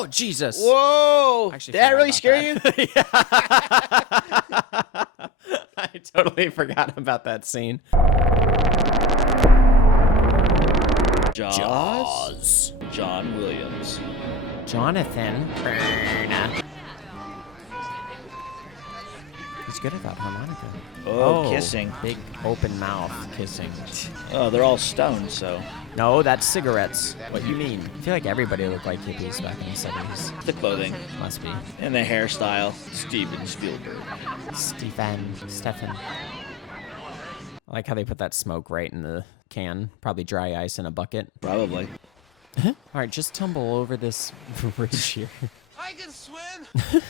Oh, Jesus. Whoa! Did that really scare you? Yeah. I totally forgot about that scene. Jaws. John Williams. Jonathan. He's good at that harmonica. Oh, kissing. Big open mouth kissing. Oh, they're all stoned, so. No, that's cigarettes. What you mean? I feel like everybody looked like hippies back in the 70s. The clothing. Must be. And the hairstyle. Steven Spielberg. Stefan. I like how they put that smoke right in the can. Probably dry ice in a bucket. Probably. All right, just tumble over this bridge here. I can swim.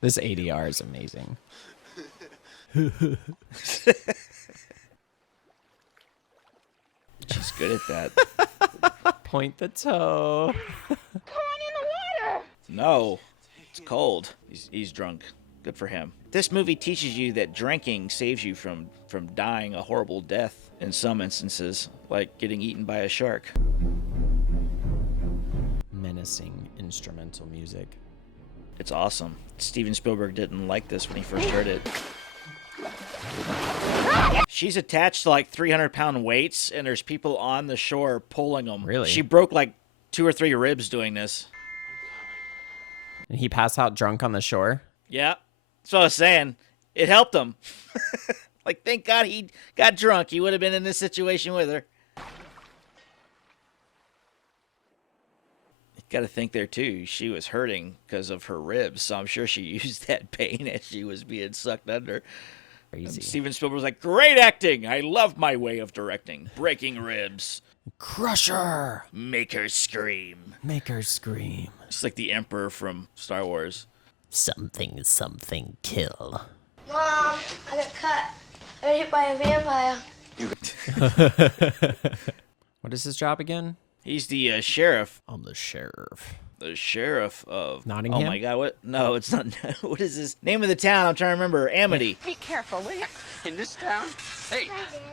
This ADR is amazing. She's good at that. Point the toe. No, it's cold. He's drunk. Good for him. This movie teaches you that drinking saves you from dying a horrible death in some instances, like getting eaten by a shark. Menacing instrumental music. It's awesome. Steven Spielberg didn't like this when he first heard it. She's attached to like 300-pound weights, and there's people on the shore pulling them. Really? She broke like 2 or 3 ribs doing this. And he passed out drunk on the shore? Yeah. That's what I was saying. It helped him. Like, thank God he got drunk. He would have been in this situation with her. You got to think there, too. She was hurting because of her ribs, so I'm sure she used that pain as she was being sucked under. Crazy. Steven Spielberg was like, great acting. I love my way of directing. Breaking ribs. Crush her. Make her scream. Make her scream. It's like the Emperor from Star Wars. Something, kill. Mom, I got cut. I got hit by a vampire. What is his job again? He's the sheriff. I'm the sheriff. The sheriff of Nottingham? Oh my God! What? No, it's not. What is this name of the town? I'm trying to remember. Amity. Be careful, will you? In this town. Hey.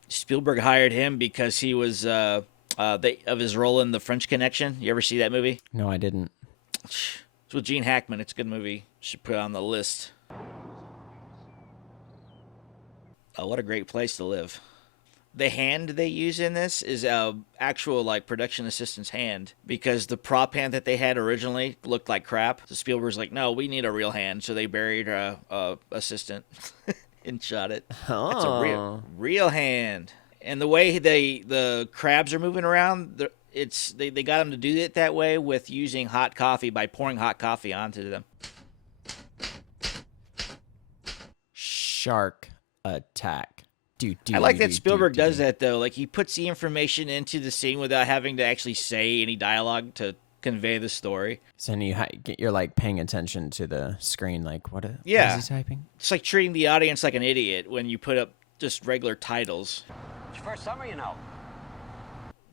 Spielberg hired him because he was of his role in The French Connection. You ever see that movie? No, I didn't. It's with Gene Hackman. It's a good movie. Should put it on the list. Oh, what a great place to live. The hand they use in this is actual like production assistant's hand, because the prop hand that they had originally looked like crap. So Spielberg's like, no, we need a real hand. So they buried a assistant and shot it. Oh. That's a real hand. And the way the crabs are moving around, they got them to do it that way with using hot coffee, by pouring hot coffee onto them. Shark attack. I like that Spielberg does that, though. Like, he puts the information into the scene without having to actually say any dialogue to convey the story. So then you're like paying attention to the screen, like what is he typing? It's like treating the audience like an idiot when you put up just regular titles. It's your first summer, you know.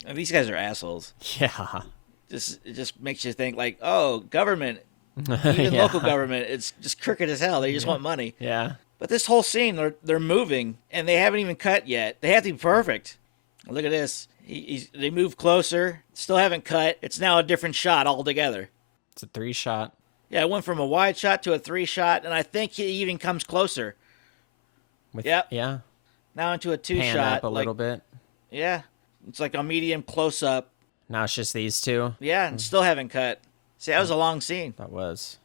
And these guys are assholes. Yeah. It just makes you think, like, oh, government, even local government, it's just crooked as hell. They just want money. Yeah. But this whole scene, they're moving, and they haven't even cut yet. They have to be perfect. Look at this. They move closer, still haven't cut. It's now a different shot altogether. It's a 3-shot. Yeah, it went from a wide shot to a 3-shot, and I think it even comes closer. Yep. Yeah. Now into a 2-shot. Pan up a little bit. Yeah. It's like a medium close-up. Now it's just these two. Yeah, and still haven't cut. See, that was a long scene. That was.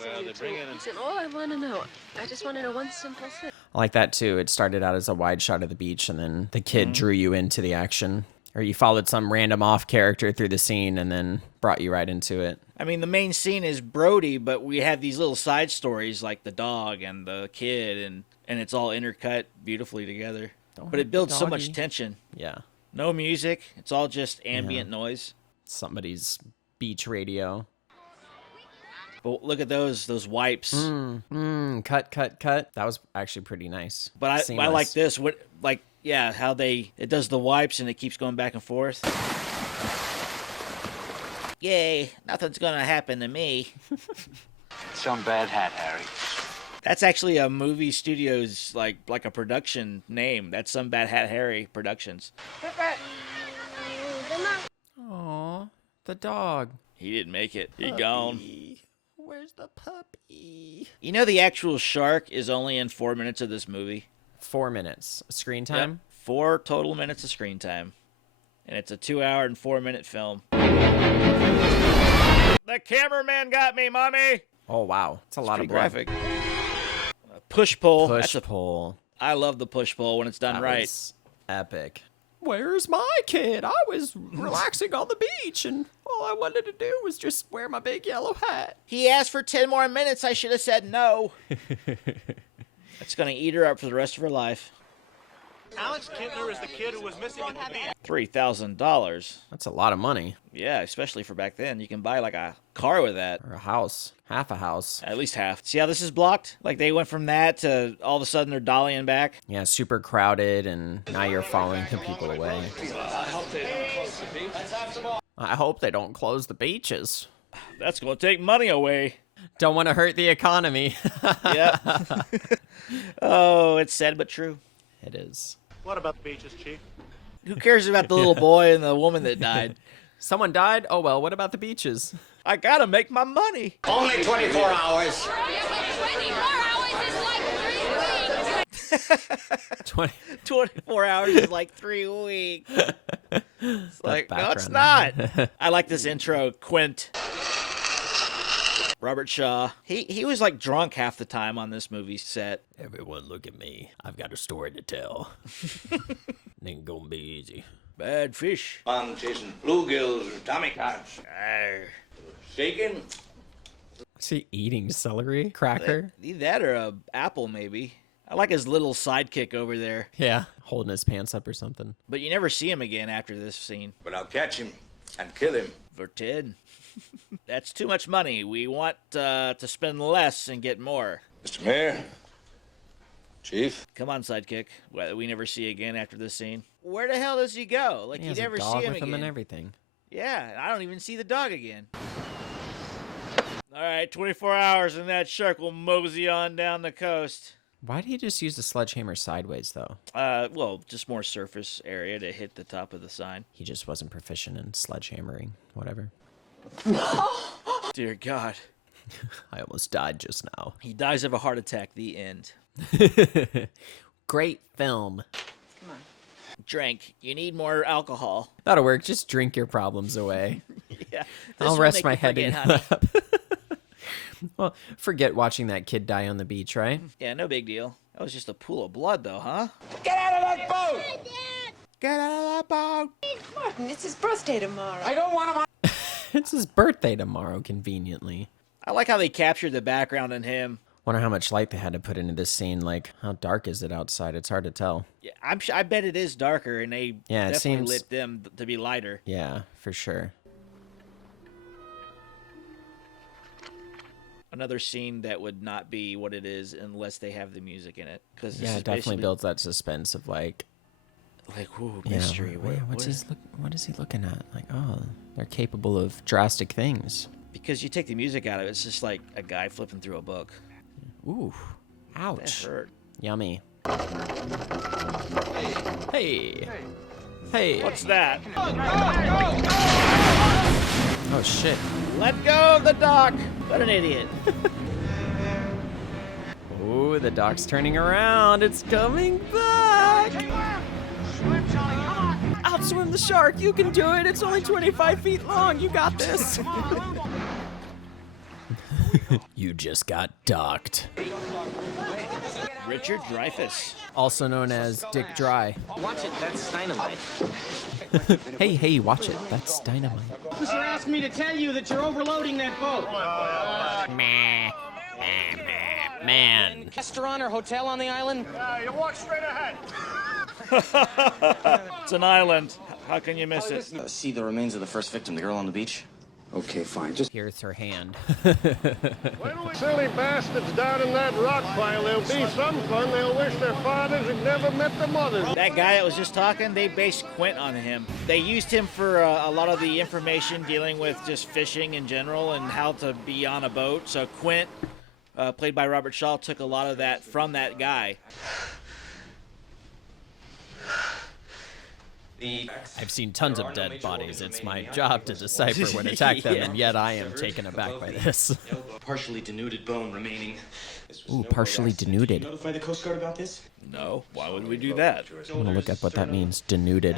Well, they bring in. All I want to know. I just want to know one simple thing. I like that too. It started out as a wide shot of the beach, and then the kid drew you into the action. Or you followed some random off character through the scene and then brought you right into it. I mean, the main scene is Brody, but we have these little side stories like the dog and the kid, and it's all intercut beautifully together. But it builds so much tension. Yeah. No music. It's all just ambient noise. Somebody's beach radio. But look at those wipes. Cut. That was actually pretty nice. But I like this. How it does the wipes and it keeps going back and forth. Yay, nothing's gonna happen to me. Some bad hat, Harry. That's actually a movie studio's like a production name. That's Some Bad Hat Harry Productions. Aw, the dog. He didn't make it. He gone. Where's the puppy? You know the actual shark is only in 4 minutes of this movie? 4 minutes. Screen time? Yep. 4 total minutes of screen time. And it's a 2-hour and 4-minute film. The cameraman got me, mommy! Oh, wow. It's a lot of Pretty blood. graphic. Push-pull. Push-pull. I love the push-pull when it's done right. Was epic. Where's my kid? I was relaxing on the beach, and all I wanted to do was just wear my big yellow hat. He asked for 10 more minutes. I should have said no. That's going to eat her up for the rest of her life. Alex Kintner is the kid who was missing at the beach. $3,000. That's a lot of money. Yeah, especially for back then. You can buy like a car with that. Or a house. Half a house. At least half. See how this is blocked? Like they went from that to all of a sudden they're dollying back. Yeah, super crowded, and now you're following the people away. I hope they don't close the beaches. That's going to take money away. Don't want to hurt the economy. Yeah. Oh, it's sad but true. It is. What about the beaches, Chief? Who cares about the little boy and the woman that died? Someone died? Oh, well, what about the beaches? I got to make my money. Only 24 hours. 24 hours is like 3 weeks. It's like, no, it's not. I like this intro, Quint. Robert Shaw. He was like drunk half the time on this movie set. Everyone look at me. I've got a story to tell. Ain't gonna be easy. Bad fish. I'm chasing bluegills or tommy cats. Shaking. Is he eating celery cracker? Either that or a apple, maybe. I like his little sidekick over there. Yeah, holding his pants up or something. But you never see him again after this scene. But I'll catch him and kill him. For 10. That's too much money. We want to spend less and get more. Mr. Mayor. Chief. Come on, sidekick. Well, we never see again after this scene. Where the hell does he go? Like, He you has never a dog see him with again. him and everything. Yeah, I don't even see the dog again. All right, 24 hours and that shark will mosey on down the coast. Why did he just use the sledgehammer sideways, though? Well, just more surface area to hit the top of the sign. He just wasn't proficient in sledgehammering. Whatever. Dear God. I almost died just now. He dies of a heart attack. The end. Great film. Come on. Drink. You need more alcohol. That'll work. Just drink your problems away. Yeah. I'll rest my head in your lap. Well, forget watching that kid die on the beach, right? Yeah, no big deal. That was just a pool of blood, though, huh? Get out of that boat! Get out of that boat! Martin, it's his birthday tomorrow. I don't want him. It's his birthday tomorrow, conveniently. I like how they captured the background in him. Wonder how much light they had to put into this scene. Like, how dark is it outside? It's hard to tell. Yeah, I bet it is darker, and they Yeah, it definitely seems- lit them to be lighter. Yeah, for sure. Another scene that would not be what it is unless they have the music in it. Because Yeah, it definitely builds that suspense of like, ooh, yeah, mystery. what is he looking at? Like, oh, they're capable of drastic things. Because you take the music out of it, it's just like a guy flipping through a book. Ooh, That ouch. hurt. Yummy. Hey. Hey. What's that? Oh shit. Let go of the dock. What an idiot. Ooh, the dock's turning around. It's coming back. Outswim the shark. You can do it. It's only 25 feet long. You got this. You just got docked. Richard Dreyfuss. Also known as Dick Dry. Watch it, that's dynamite. Hey, watch it. That's dynamite. Officer asked me to tell you that you're overloading that boat. Man. Restaurant or hotel on the island? You walk straight ahead. It's an island. How can you miss it? See the remains of the first victim, the girl on the beach? Okay, fine. Just Here's her hand. Silly bastards down in that rock pile. There'll be some fun. They'll wish their fathers had never met their mothers. That guy that was just talking, they based Quint on him. They used him for a lot of the information dealing with just fishing in general and how to be on a boat. So Quint, played by Robert Shaw, took a lot of that from that guy. I've seen tons of dead bodies. It's my job to decipher when to attack them, and yet I am taken aback by this. Partially denuded bone remaining. Ooh, partially denuded. Notify the Coast Guard about this? No, why would we do that? I'm gonna look up what that means. Denuded.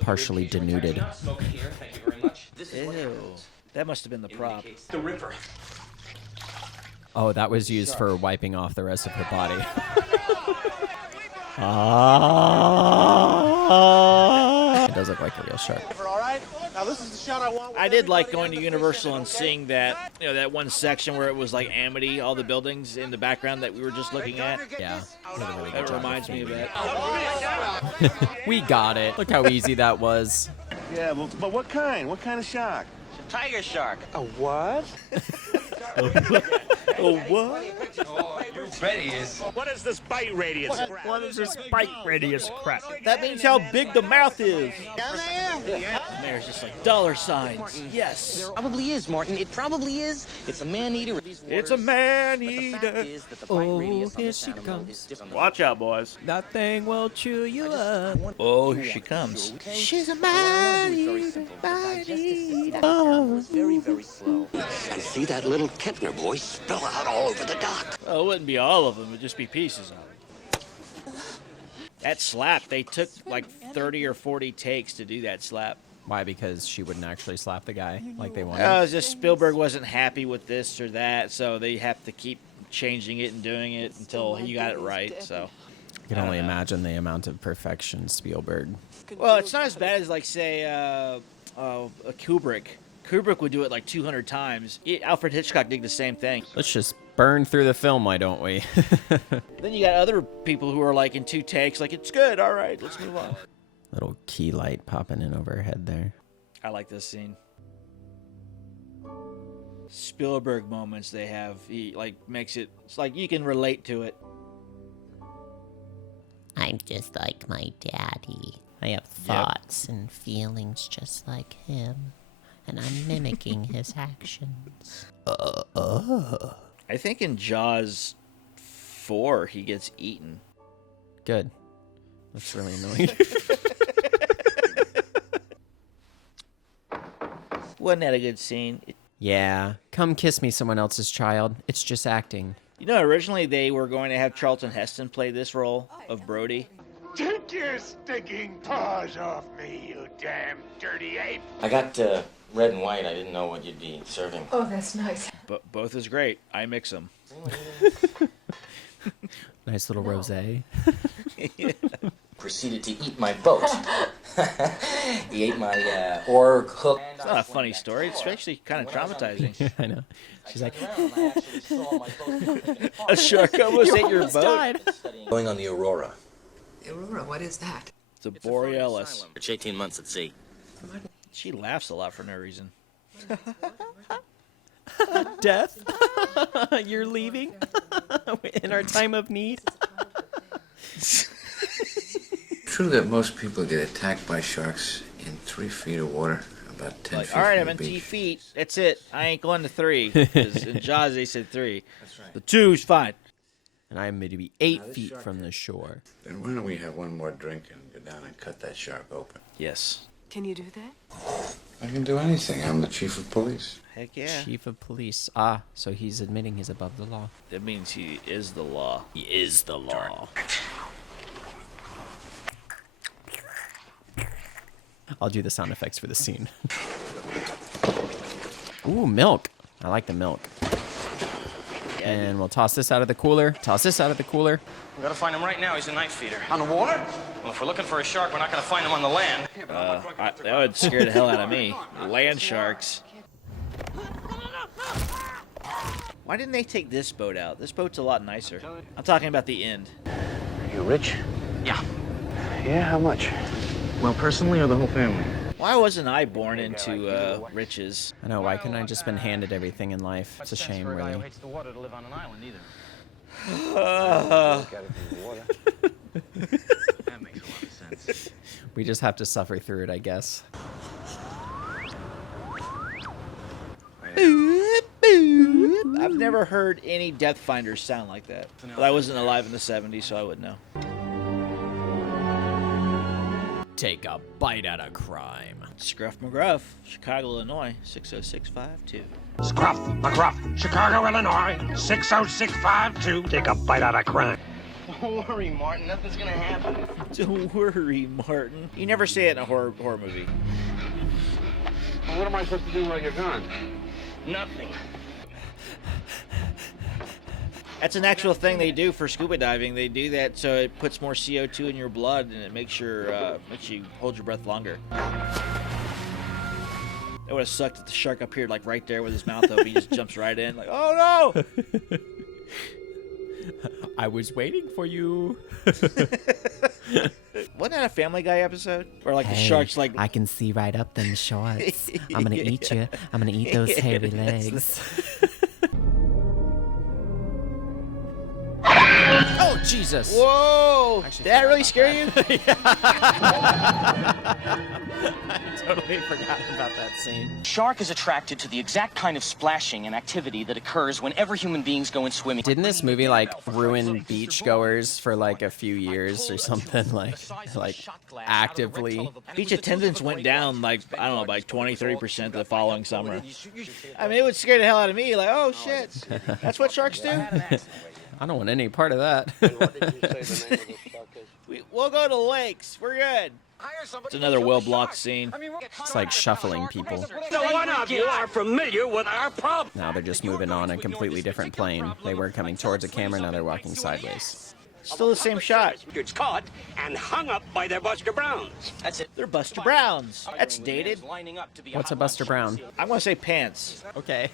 Partially denuded. Ew. That must have been the prop. The river. Oh, that was used for wiping off the rest of her body. It does look like a real shark. All right? Now this is the shot I want. I did like going to Universal and seeing that, that one section where it was like Amity, all the buildings in the background that we were just looking at. Yeah. Really That reminds me of that. We got it. Look how easy that was. Yeah, but what kind? What kind of shark? Tiger shark. A what? Oh, what? Betty is. What is this bite radius? What is this bite radius crap? That means how big the mouth is. There's just like dollar signs. Yes. Probably is, Martin. It probably is. It's a man-eater. It's a man-eater. Oh, here she comes. Watch out, boys. That thing will chew you up. Oh, here she comes. She's a man-eater. Very, very slow. And see that little Kepner boy spill out all over the dock. Oh, it wouldn't be all of them. It'd just be pieces of it. That slap, they took like 30 or 40 takes to do that slap. Why? Because she wouldn't actually slap the guy like they wanted. It's just Spielberg wasn't happy with this or that, so they have to keep changing it and doing it until he got it right. So I can only imagine the amount of perfection Spielberg. well, it's not as bad as like say a Kubrick. Kubrick would do it like 200 times. Alfred Hitchcock did the same thing. Let's just burn through the film, why don't we? Then you got other people who are like in 2 takes, like it's good, all right, let's move on. Little key light popping in over her head there. I like this scene. Spielberg moments they have, he like makes it, it's like you can relate to it. I'm just like my daddy. I have thoughts and feelings just like him. And I'm mimicking his actions. I think in Jaws 4 he gets eaten. Good. That's really annoying. Wasn't that a good scene? Yeah. Come kiss me, someone else's child. It's just acting. You know, originally they were going to have Charlton Heston play this role of Brody. Take your stinking paws off me, you damn dirty ape. I got red and white. I didn't know what you'd be serving. Oh, that's nice. But both is great. I mix them. Nice little rosé. Proceeded to eat my boat. He ate my oar hook. It's not a funny story. It's actually kind of traumatizing. I know. She's like, A shark almost ate your boat. died. Going on the Aurora. Aurora, what is that? It's a Borealis. It's 18 months at sea. She laughs a lot for no reason. Death? You're leaving? In our time of need? True that most people get attacked by sharks in 3 feet of water, about 10 feet All right, from I'm the in 2 beach. feet. That's it. I ain't going to 3. Because in Jaws they said 3. That's right. The 2's fine. And I am maybe 8 feet from the shore. Then why don't we have one more drink and go down and cut that shark open? Yes. Can you do that? I can do anything. I'm the chief of police. Heck yeah. Chief of police. Ah, so he's admitting he's above the law. That means he is the law. He is the law. I'll do the sound effects for the scene. Ooh, milk. I like the milk. And we'll toss this out of the cooler. Toss this out of the cooler. We gotta find him right now. He's a night feeder. On the water? Well, if we're looking for a shark, we're not gonna find him on the land. That would scare the hell out of me. Land sharks. Why didn't they take this boat out? This boat's a lot nicer. I'm talking about the end. You rich? Yeah. Yeah, how much? Well, personally or the whole family? Why wasn't I born into riches? I know, why couldn't I just been handed everything in life? It's a shame, really. the water to live on an island either. That makes a lot of sense. We just have to suffer through it, I guess. I've never heard any Death Finders sound like that. But I wasn't alive in the 70s, so I wouldn't know. Take a bite out of crime. Scruff McGruff, Chicago, Illinois, 60652. Scruff, McGruff, Chicago, Illinois, 60652. Take a bite out of crime. Don't worry, Martin. Nothing's gonna happen. Don't worry, Martin. You never say it in a horror movie. Well, what am I supposed to do while you're gone? Nothing. That's an actual thing they do for scuba diving. They do that so it puts more CO2 in your blood and it makes you hold your breath longer. It would have sucked if the shark appeared like right there with his mouth open. He just jumps right in like, oh no! I was waiting for you. Wasn't that a Family Guy episode? Where like the shark's like, I can see right up them shorts. I'm gonna eat you. I'm gonna eat those hairy legs. Oh, Jesus. Whoa! Did that really scare you? I totally forgot about that scene. Shark is attracted to the exact kind of splashing and activity that occurs whenever human beings go in swimming. Didn't this movie like ruin beachgoers for like a few years or something? Like actively? Beach attendance went down like, I don't know, by 20-30% the following summer. I mean, it would scare the hell out of me. Like, oh shit, that's what sharks do? I don't want any part of that. We'll go to the lakes. We're good. It's another well-blocked scene. It's like shuffling people. So one of you are familiar with our problem. Now they're just moving on a completely different plane. They were coming towards a camera, now they're walking sideways. Still the same shot. It's caught and hung up by their Buster Browns. That's it. They're Buster Browns. That's dated. What's a Buster Brown? I'm going to say pants. Okay.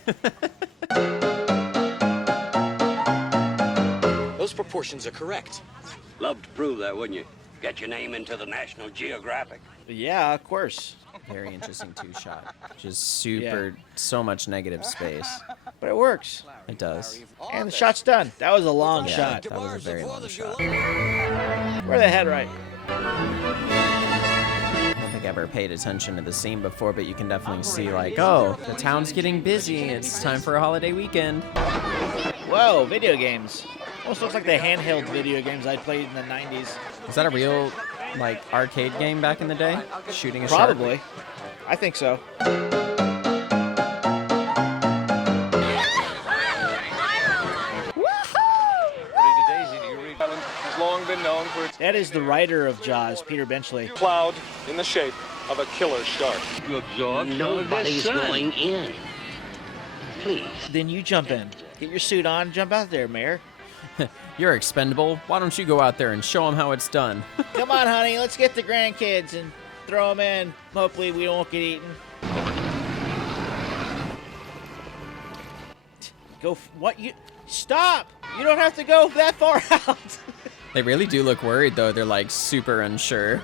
Those proportions are correct. Love to prove that, wouldn't you? Get your name into the National Geographic. Yeah, of course. Very interesting two-shot. Just super, so much negative space. But it works. It does. And the shot's done. That was a long shot. That was a very long shot. Where they head right? I don't think I ever paid attention to the scene before, but you can definitely see like, oh, the town's getting busy. It's time for a holiday weekend. Whoa, video games. Almost looks like the handheld video games I played in the 90s. Was that a real, like, arcade game back in the day? Shooting a shark? Probably. I think so. That is the writer of Jaws, Peter Benchley. Cloud in the shape of a killer shark. You absorb nobody's going in. Please. Then you jump in. Get your suit on, jump out there, Mayor. You're expendable. Why don't you go out there and show them how it's done? Come on, honey. Let's get the grandkids and throw them in. Hopefully we won't get eaten. Go. What? You stop. You don't have to go that far out. They really do look worried, though. They're, like, super unsure.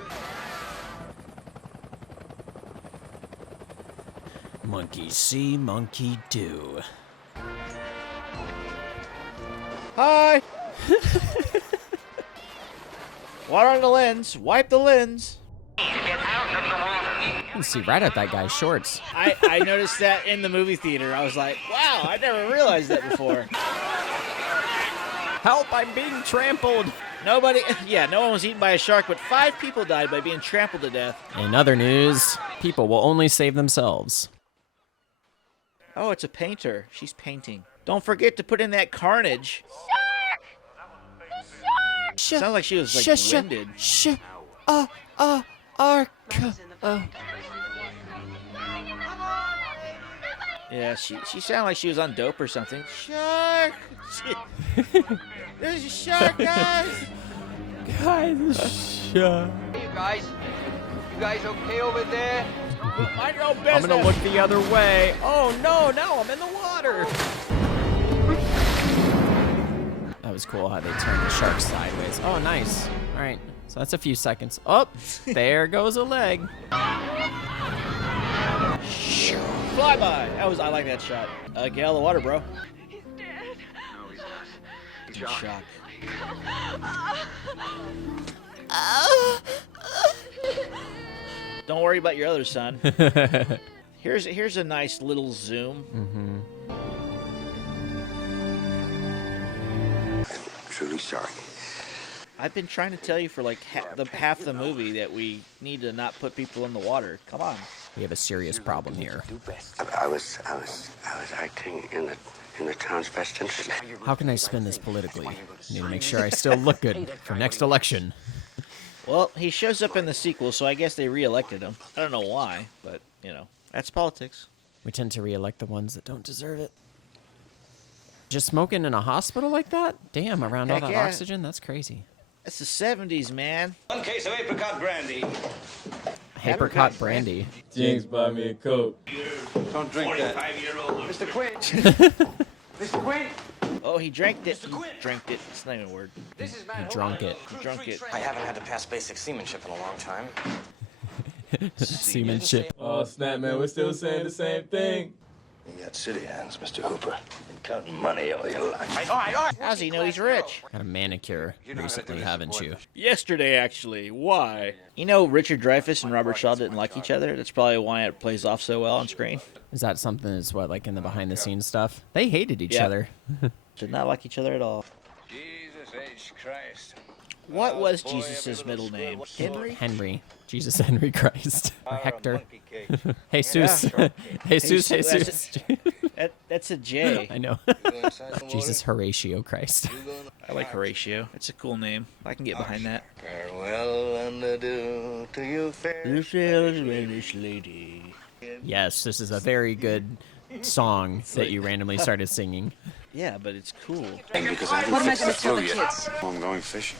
Monkey see, monkey do. Hi. Water on the lens. Wipe the lens. You can see right at that guy's shorts. I noticed that in the movie theater. I was like, wow, I never realized that before. Help, I'm being trampled. No one was eaten by a shark, but 5 people died by being trampled to death. In other news, people will only save themselves. Oh, it's a painter. She's painting. Don't forget to put in that carnage. Shark! Sounds like she was like winded. Yeah, she sounded like she was on dope or something. Shark! There's a shark, guys! Shark. Hey, you guys okay over there? Mind your own business. I'm gonna look the other way. Oh no, now I'm in the water. That was cool how they turned the shark sideways. Oh, nice. All right, so that's a few seconds. Oh, there goes a leg. Flyby. I like that shot. Get out of the water, bro. He's dead. No, he's not. He's in shock. Don't worry about your other son. Here's a nice little zoom. Mm-hmm. I'm truly sorry. I've been trying to tell you for like half the movie that we need to not put people in the water. Come on. We have a serious problem here. I was acting in the town's best interest. How can I spin this politically? I need to make sure I still look good for next election. Well, he shows up in the sequel, so I guess they re-elected him. I don't know why, but, you know, that's politics. We tend to re-elect the ones that don't deserve it. Just smoking in a hospital like that? Damn, around all that oxygen? That's crazy. It's the 70s, man. 1 case of apricot brandy. Apricot brandy. Jinx, buy me a Coke. Don't drink that. 45-year-old. Mr. Quint. Mr. Quint. Oh, he drank it. Drank it. It's not even a word. He drunk it. He drunk it. I haven't had to pass basic seamanship in a long time. Seamanship. Oh, snap, man. We're still saying the same thing. You got city hands, Mr. Hooper. Been counting money all your life. All right. How's he know he's rich? Got a manicure recently, haven't you? Yesterday, actually. Why? You know, Richard Dreyfuss and Robert Shaw didn't like each other. That's probably why it plays off so well on screen. Is that something that's what, like in the behind-the-scenes stuff? They hated each other. Did not like each other at all. Jesus H. Christ. What was Jesus' middle name? Henry? Henry. Jesus Henry Christ. Or Hector. Jesus. Jesus. That's a J. I know. Jesus Horatio Christ. I like Horatio. It's a cool name. I can get behind that. Farewell and adieu to you, fair Spanish lady. Yes, this is a very good song that you randomly started singing. Yeah, but it's cool. Because I haven't fixed the flu yet. I'm going fishing.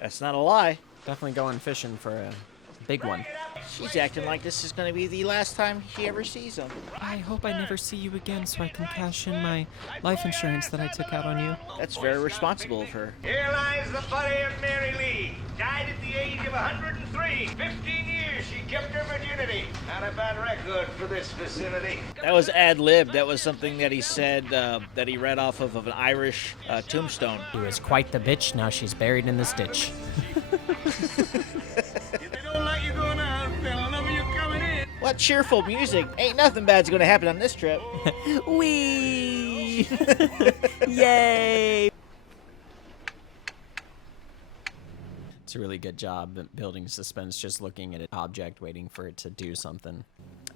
That's not a lie. Definitely going fishing for a big one. She's acting like this is going to be the last time she ever sees him. I hope I never see you again so I can cash in my life insurance that I took out on you. That's very responsible of her. Here lies the body of Mary Lee. Died at the age of 103. 15 years she kept her virginity. Not a bad record for this vicinity. That was ad-lib. That was something that he said that he read off of an Irish tombstone. He was quite the bitch. Now she's buried in this ditch. What cheerful music. Ain't nothing bad's going to happen on this trip. Whee! Yay! It's a really good job at building suspense, just looking at an object, waiting for it to do something.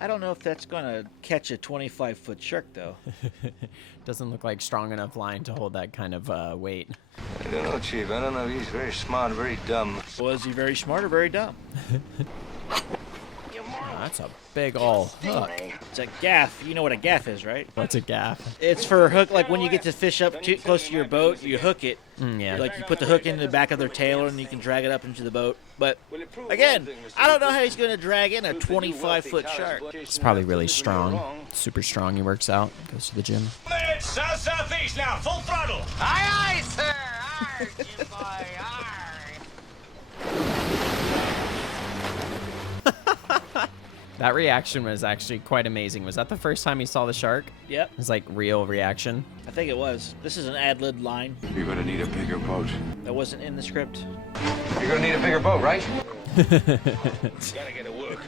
I don't know if that's going to catch a 25-foot shark, though. Doesn't look like strong enough line to hold that kind of weight. I don't know, Chief. I don't know if he's very smart or very dumb. Was he very smart or very dumb? That's a big ol' hook. It's a gaff. You know what a gaff is, right? What's a gaff? It's for a hook, like when you get to fish up too close to your boat, you hook it. Yeah. Like you put the hook into the back of their tail and you can drag it up into the boat. But again, I don't know how he's going to drag in a 25-foot shark. It's probably really strong. Super strong. He works out. Goes to the gym. It's south-southeast now. Full throttle. Aye, aye, sir. Aye, Jim boy, aye. That reaction was actually quite amazing. Was that the first time he saw the shark? Yep. It was like real reaction. I think it was. This is an ad-lib line. You're gonna need a bigger boat. That wasn't in the script. You're gonna need a bigger boat, right? Gotta get to work.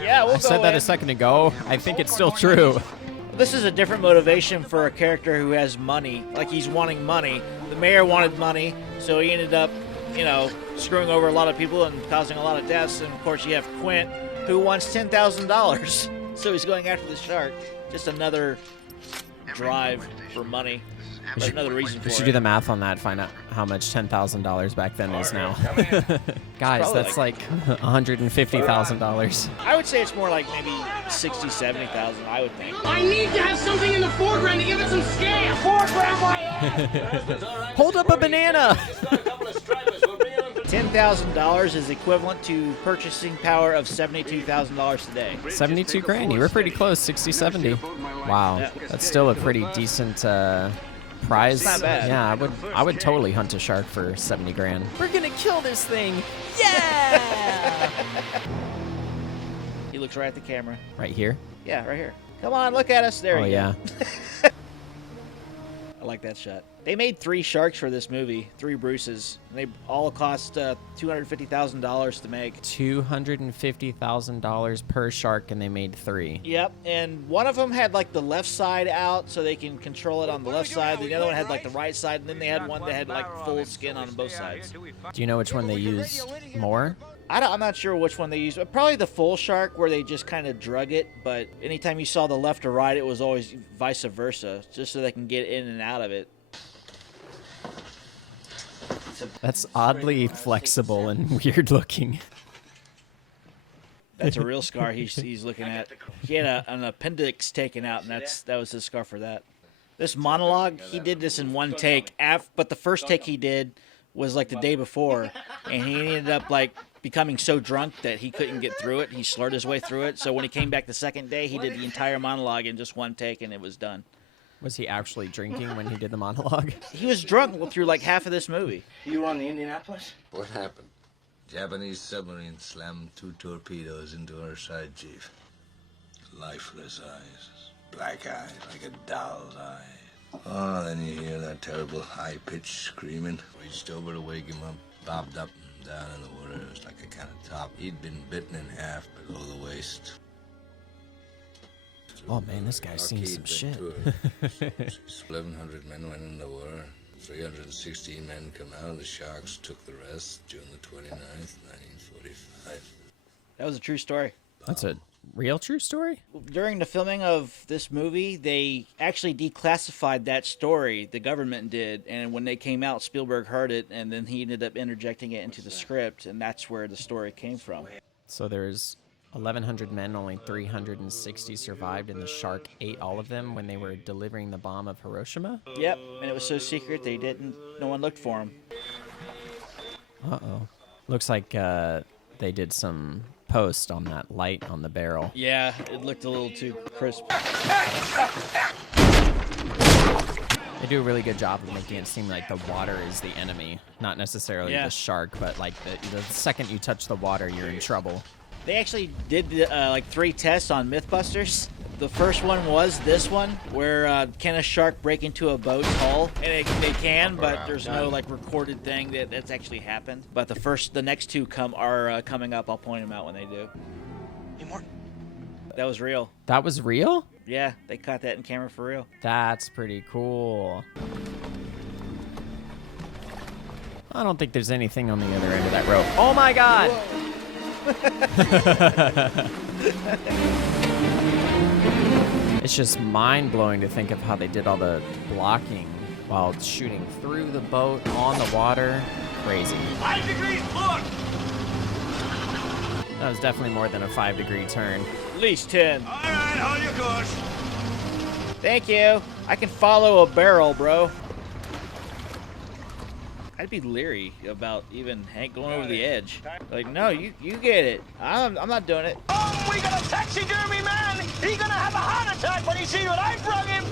Yeah, we'll I said that a second ago. I think it's still true. This is a different motivation for a character who has money. Like, he's wanting money. The mayor wanted money, so he ended up, you know, screwing over a lot of people and causing a lot of deaths. And, of course, you have Quint, who wants $10,000. So he's going after the shark. Just another drive for money. But another reason for it. We should do the math on that, find out how much $10,000 back then is now. Guys, that's like $150,000. I would say it's more like maybe 60, 70,000, I would think. I need to have something in the foreground to give it some scale. Hold up a banana! $10,000 is equivalent to purchasing power of $72,000 today. 72 grand. You were pretty close. 60, 70. Wow. Yeah. That's still a pretty decent prize. It's not bad. Yeah, I would totally hunt a shark for 70 grand. We're gonna kill this thing. Yeah! He looks right at the camera. Right here? Yeah, right here. Come on, look at us. There Oh, you yeah. go. I like that shot. They made 3 sharks for this movie, 3 Bruces. And they all cost $250,000 to make. $250,000 per shark, and they made 3. Yep, and one of them had like the left side out so they can control it on the left side. The other one had like the right side, and then they had one that had like full skin on both sides. Do you know which one they use more? I'm not sure which one they used. But probably the full shark where they just kind of drug it, but anytime you saw the left or right, it was always vice versa, just so they can get in and out of it. That's oddly flexible and weird looking. That's a real scar he's looking at. He had an appendix taken out, and that was his scar for that. This monologue, he did this in one take, but the first take he did was like the day before, and he ended up like becoming so drunk that he couldn't get through it. He slurred his way through it. So when he came back the second day, he did the entire monologue in just one take, and it was done. Was he actually drinking when he did the monologue? He was drunk through like half of this movie. You were on the Indianapolis? What happened? Japanese submarine slammed 2 torpedoes into her side, Chief. Lifeless eyes. Black eyes, like a doll's eye. Oh, then you hear that terrible high-pitched screaming. Reached over to wake him up, bobbed up and down in the water. It was like a kind of top. He'd been bitten in half below the waist. Oh man, this guy's seen some shit. 1,100 men went in the water. 316 men come out. The sharks took the rest. June the 29th, 1945. That was a true story. That's a real true story? During the filming of this movie, they actually declassified that story. The government did. And when they came out, Spielberg heard it, and then he ended up interjecting it into the script, and that's where the story came from. So there's 1,100 men, only 360 survived, and the shark ate all of them when they were delivering the bomb of Hiroshima? Yep, and it was so secret no one looked for him. Uh-oh. Looks like they did some post on that light on the barrel. Yeah, it looked a little too crisp. They do a really good job of making it seem like the water is the enemy, not necessarily the shark, but like the second you touch the water, you're in trouble. They actually did like 3 tests on Mythbusters. The first one was this one, where can a shark break into a boat's hull? And they can, but there's no like recorded thing that's actually happened. But the next 2 are coming up. I'll point them out when they do. Hey, Martin. That was real. That was real? Yeah, they caught that in camera for real. That's pretty cool. I don't think there's anything on the other end of that rope. Oh my God! Whoa. It's just mind-blowing to think of how they did all the blocking while shooting through the boat, on the water. Crazy. 5 degrees port! That was definitely more than a 5-degree turn. At least 10. All right, hold your course. Thank you. I can follow a barrel, bro. I'd be leery about even Hank going over the edge. Like, no, you get it. I'm not doing it. Oh, we got a taxidermy man. He's gonna have a heart attack when he sees what I brought him.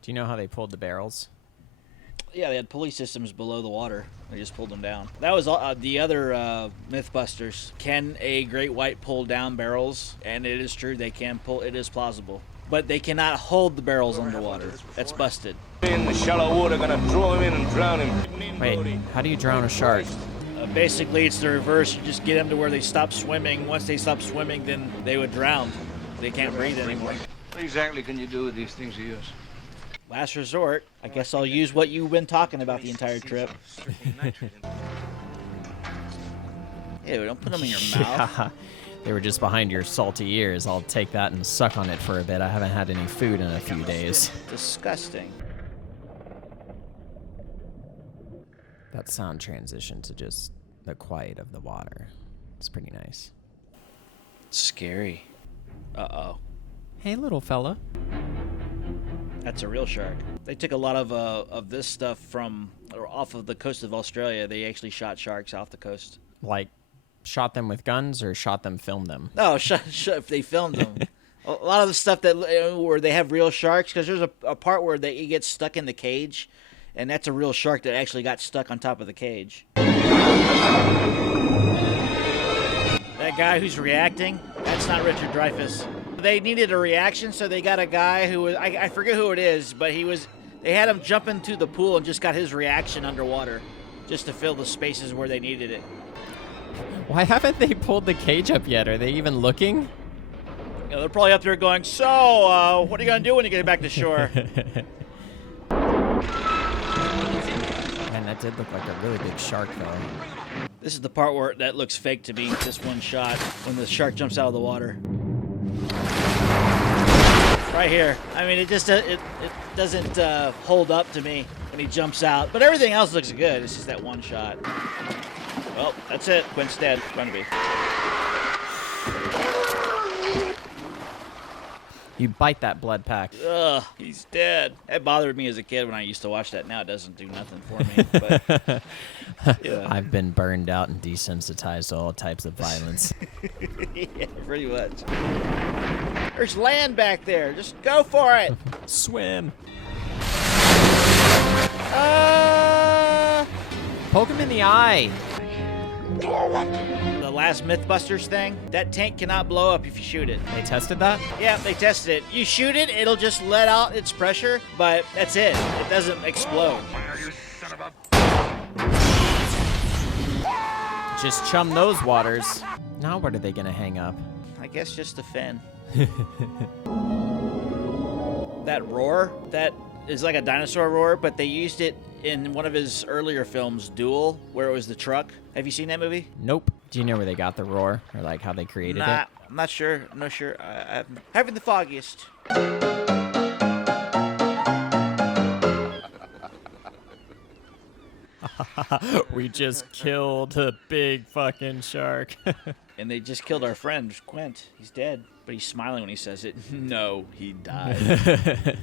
Do you know how they pulled the barrels? Yeah, they had pulley systems below the water. They just pulled them down. That was the other Mythbusters. Can a great white pull down barrels? And it is true, they can pull. It is plausible. But they cannot hold the barrels underwater. That's busted. In the shallow water, gonna throw him in and drown him. Wait, how do you drown a shark? Basically, it's the reverse. You just get them to where they stop swimming. Once they stop swimming, then they would drown. They can't breathe anymore. What exactly can you do with these things of yours? Last resort. I guess I'll use what you've been talking about the entire trip. Ew, don't put them in your mouth. Yeah. They were just behind your salty ears. I'll take that and suck on it for a bit. I haven't had any food in a few days. Disgusting. That sound transition to just the quiet of the water. It's pretty nice. Scary. Uh-oh. Hey, little fella. That's a real shark. They took a lot of this stuff off of the coast of Australia. They actually shot sharks off the coast. Like, shot them with guns or filmed them? No, if they filmed them. A lot of the stuff where they have real sharks, because there's a part where he gets stuck in the cage, and that's a real shark that actually got stuck on top of the cage. That guy who's reacting, that's not Richard Dreyfuss. they needed a reaction, so they got a guy who was, I forget who it is, but they had him jump into the pool and just got his reaction underwater just to fill the spaces where they needed it. Why haven't they pulled the cage up yet? Are they even looking? You know, they're probably up there going, so, what are you going to do when you get back to shore? Man, that did look like a really big shark, though. This is the part where that looks fake to me, this one shot, when the shark jumps out of the water. Right here. I mean, it just it doesn't hold up to me when he jumps out. But everything else looks good. It's just that one shot. Well, that's it. Quint's dead. Going to be. You bite that blood pack. Ugh, he's dead. That bothered me as a kid when I used to watch that. Now it doesn't do nothing for me. But, yeah. I've been burned out and desensitized to all types of violence. Yeah, pretty much. There's land back there. Just go for it. Swim. Poke him in the eye. The last Mythbusters thing, that tank cannot blow up if you shoot it. They tested that? Yeah, they tested it. You shoot it, it'll just let out its pressure, but that's it. It doesn't explode. Just chum those waters. Now what are they gonna hang up? I guess just the fin. That roar, that is like a dinosaur roar, but they used it in one of his earlier films, Duel, where it was the truck. Have you seen that movie? Nope. Do you know where they got the roar, or like how they created it? I'm not sure. I'm not sure. I'm having the foggiest. We just killed a big fucking shark. And they just killed our friend, Quint. He's dead. But he's smiling when he says it. No, he died.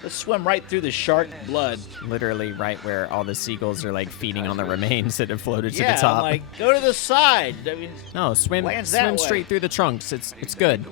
Let's swim right through the shark blood. Literally right where all the seagulls are like feeding on the remains that have floated to the Yeah, top. I'm like, go to the side. I mean, no, swim lands that way. straight through the trunks. It's good.